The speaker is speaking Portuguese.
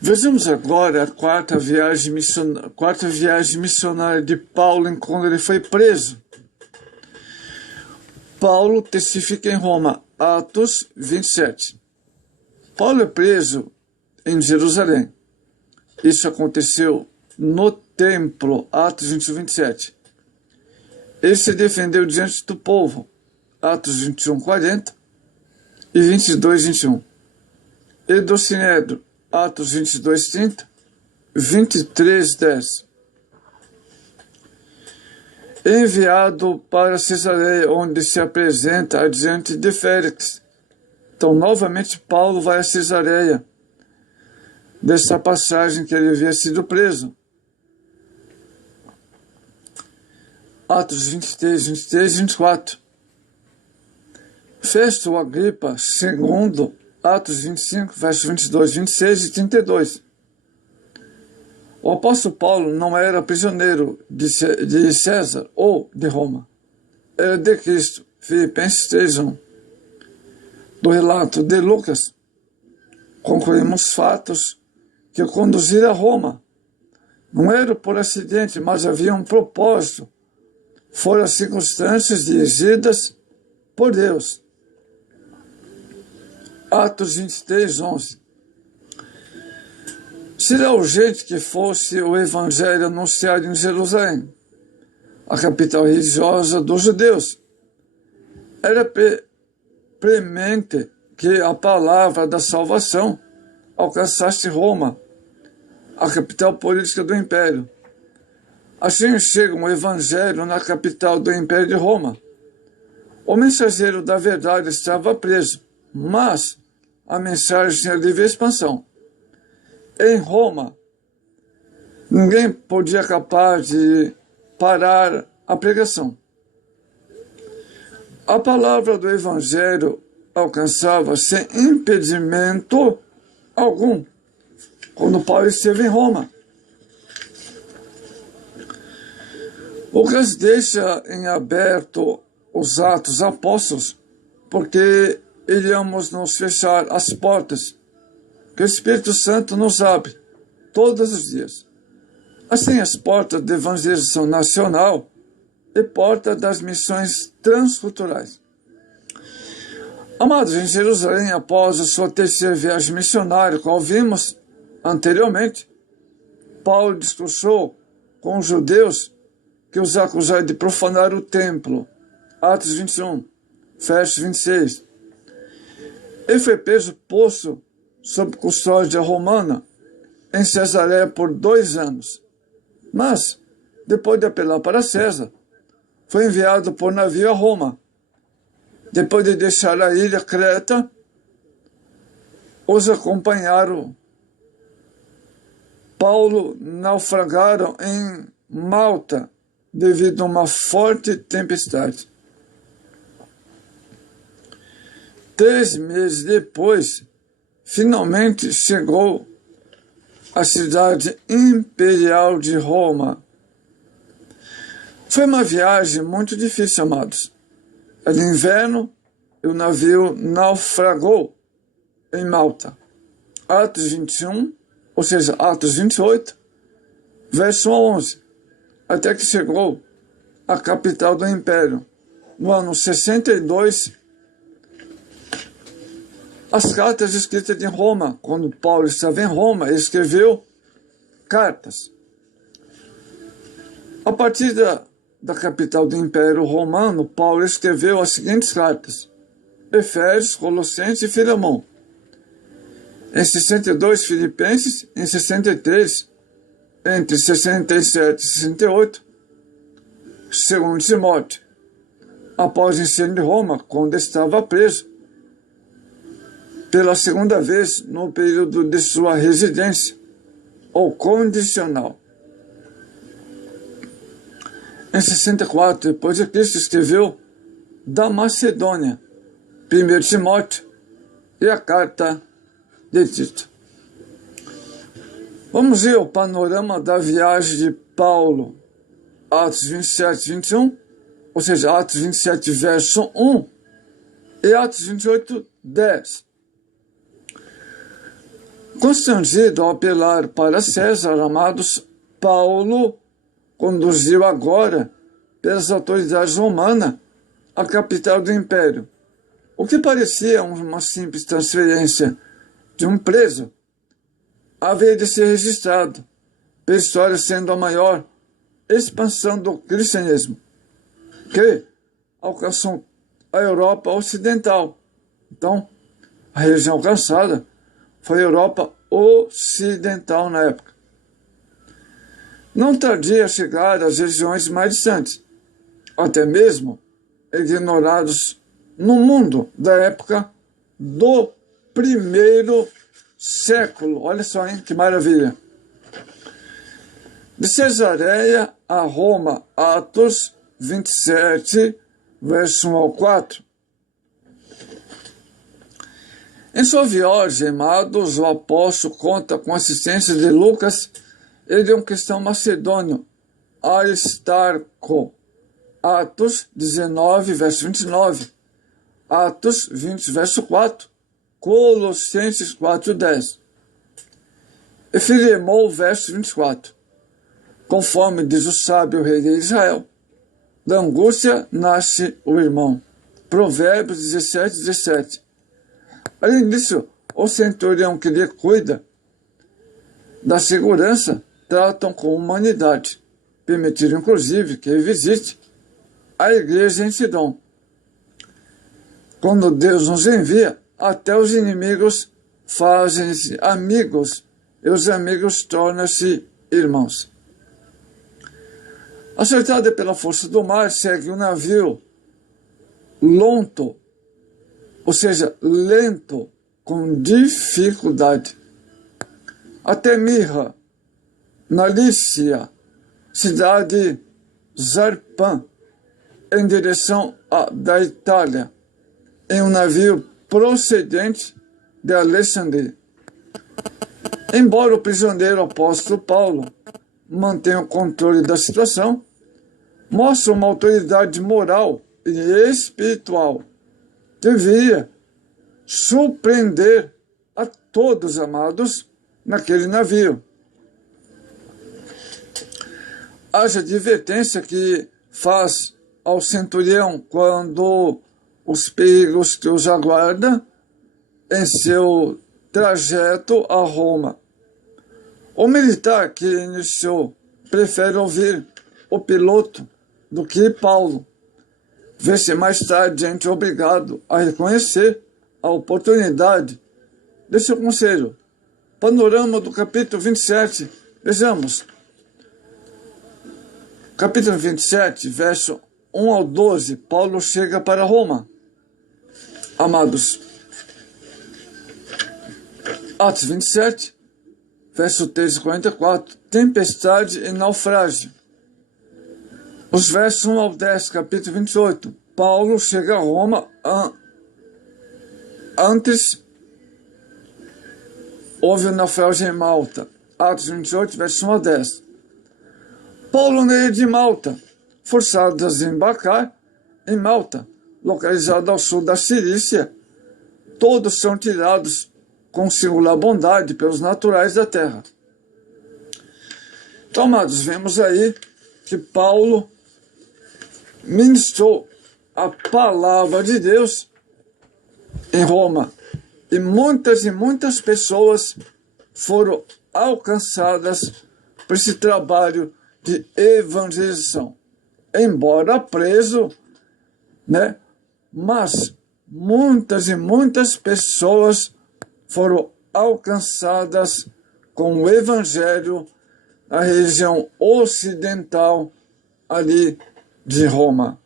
Vejamos agora a quarta viagem missionária de Paulo quando ele foi preso. Paulo testifica em Roma, Atos 27. Paulo é preso em Jerusalém. Isso aconteceu no templo, Atos 21, 27. Ele se defendeu diante do povo, Atos 21, 40 e 22, 21. E do Sinédrio, Atos 22, 30, 23, 10. Enviado para Cesareia, onde se apresenta diante de Félix. Então, novamente, Paulo vai a Cesareia, dessa passagem que ele havia sido preso. Atos 23, 23 e 24. Festo Agripa II, Atos 25, versos 22, 26 e 32. O apóstolo Paulo não era prisioneiro de César ou de Roma. Era de Cristo. Filipenses 3:1. Do relato de Lucas, concluímos fatos que o conduziram a Roma. Não era por acidente, mas havia um propósito. Foram as circunstâncias dirigidas por Deus. Atos 23, 11. Seria urgente que fosse o evangelho anunciado em Jerusalém, a capital religiosa dos judeus. Era premente que a palavra da salvação alcançasse Roma, a capital política do império. Assim chega um evangelho na capital do império de Roma. O mensageiro da verdade estava preso, mas a mensagem tinha livre expansão. Em Roma, ninguém podia capaz de parar a pregação. A palavra do evangelho alcançava sem impedimento algum quando Paulo esteve em Roma. Lucas deixa em aberto os Atos Apóstolos porque iríamos nos fechar as portas que o Espírito Santo nos abre todos os dias. Assim, as portas da evangelização nacional e porta das missões transculturais. Amados, em Jerusalém, após a sua terceira viagem missionária, qual vimos anteriormente, Paulo discursou com os judeus que os acusaram de profanar o templo. Atos 21, verso 26. Ele foi posto sob custódia romana em Cesareia por 2 anos. Mas, depois de apelar para César, foi enviado por navio a Roma. Depois de deixar a ilha Creta, os acompanharam. Paulo naufragaram em Malta devido a uma forte tempestade. 3 meses depois, finalmente chegou à cidade imperial de Roma. Foi uma viagem muito difícil, amados. Era inverno e o navio naufragou em Malta. Atos 21, ou seja, Atos 28, verso 11. Até que chegou à capital do império. No ano 62, as cartas escritas em Roma. Quando Paulo estava em Roma, ele escreveu cartas. A partir da capital do Império Romano, Paulo escreveu as seguintes cartas: Efésios, Colossenses e Filemão. Em 62, Filipenses. Em 63, entre 67 e 68, segundo Timóteo. Após o ensino de Roma, quando estava preso, pela segunda vez no período de sua residência, ou condicional. Em 64, depois de Cristo, escreveu da Macedônia, 1 Timóteo e a carta de Tito. Vamos ver o panorama da viagem de Paulo, Atos 27, 21, ou seja, Atos 27, verso 1, e Atos 28, 10. Constrangido ao apelar para César, amados, Paulo conduziu agora, pelas autoridades romanas, a capital do império. O que parecia uma simples transferência de um preso havia de ser registrado, pela história sendo a maior expansão do cristianismo, que alcançou a Europa Ocidental. Então, a região alcançada foi a Europa Ocidental na época. Não tardia a chegar às regiões mais distantes, até mesmo ignorados no mundo da época do primeiro século. Olha só, hein? Que maravilha! De Cesareia a Roma, Atos 27, verso 1 ao 4. Em sua viagem, amados, o apóstolo conta com a assistência de Lucas e de um cristão macedônio, Aristarco. Atos 19, verso 29. Atos 20, verso 4. Colossenses 4, 10. E Filemão, verso 24. Conforme diz o sábio rei de Israel, da angústia nasce o irmão. Provérbios 17, 17. Além disso, o centurião que lhe cuida da segurança tratam com humanidade, permitindo inclusive que visite a igreja em Sidom. Quando Deus nos envia, até os inimigos fazem-se amigos e os amigos tornam-se irmãos. Acertada pela força do mar, segue um navio lonto, ou seja, lento, com dificuldade, até Mirra, na Lícia, cidade Zarpã, em direção da Itália, em um navio procedente de Alexandria. Embora o prisioneiro apóstolo Paulo mantenha o controle da situação, mostra uma autoridade moral e espiritual que devia surpreender a todos, amados, naquele navio. Haja advertência que faz ao centurião quando os perigos que os aguarda em seu trajeto a Roma. O militar que iniciou prefere ouvir o piloto do que Paulo. Vê-se mais tarde gente obrigado a reconhecer a oportunidade de seu conselho. Panorama do capítulo 27. Vejamos. Capítulo 27, verso 1 ao 12. Paulo chega para Roma. Amados, Atos 27, verso 13 e 44, tempestade e naufrágio. Os versos 1 ao 10, capítulo 28, Paulo chega a Roma antes houve o naufrágio em Malta. Atos 28, verso 1 ao 10. Paulo na ilha de Malta, forçado a desembarcar em Malta, localizado ao sul da Cilícia, todos são tirados com singular bondade pelos naturais da terra. Então, amados, vemos aí que Paulo ministrou a palavra de Deus em Roma e muitas pessoas foram alcançadas por esse trabalho de evangelização. Embora preso, né? Mas muitas pessoas foram alcançadas com o evangelho na região ocidental ali de Roma.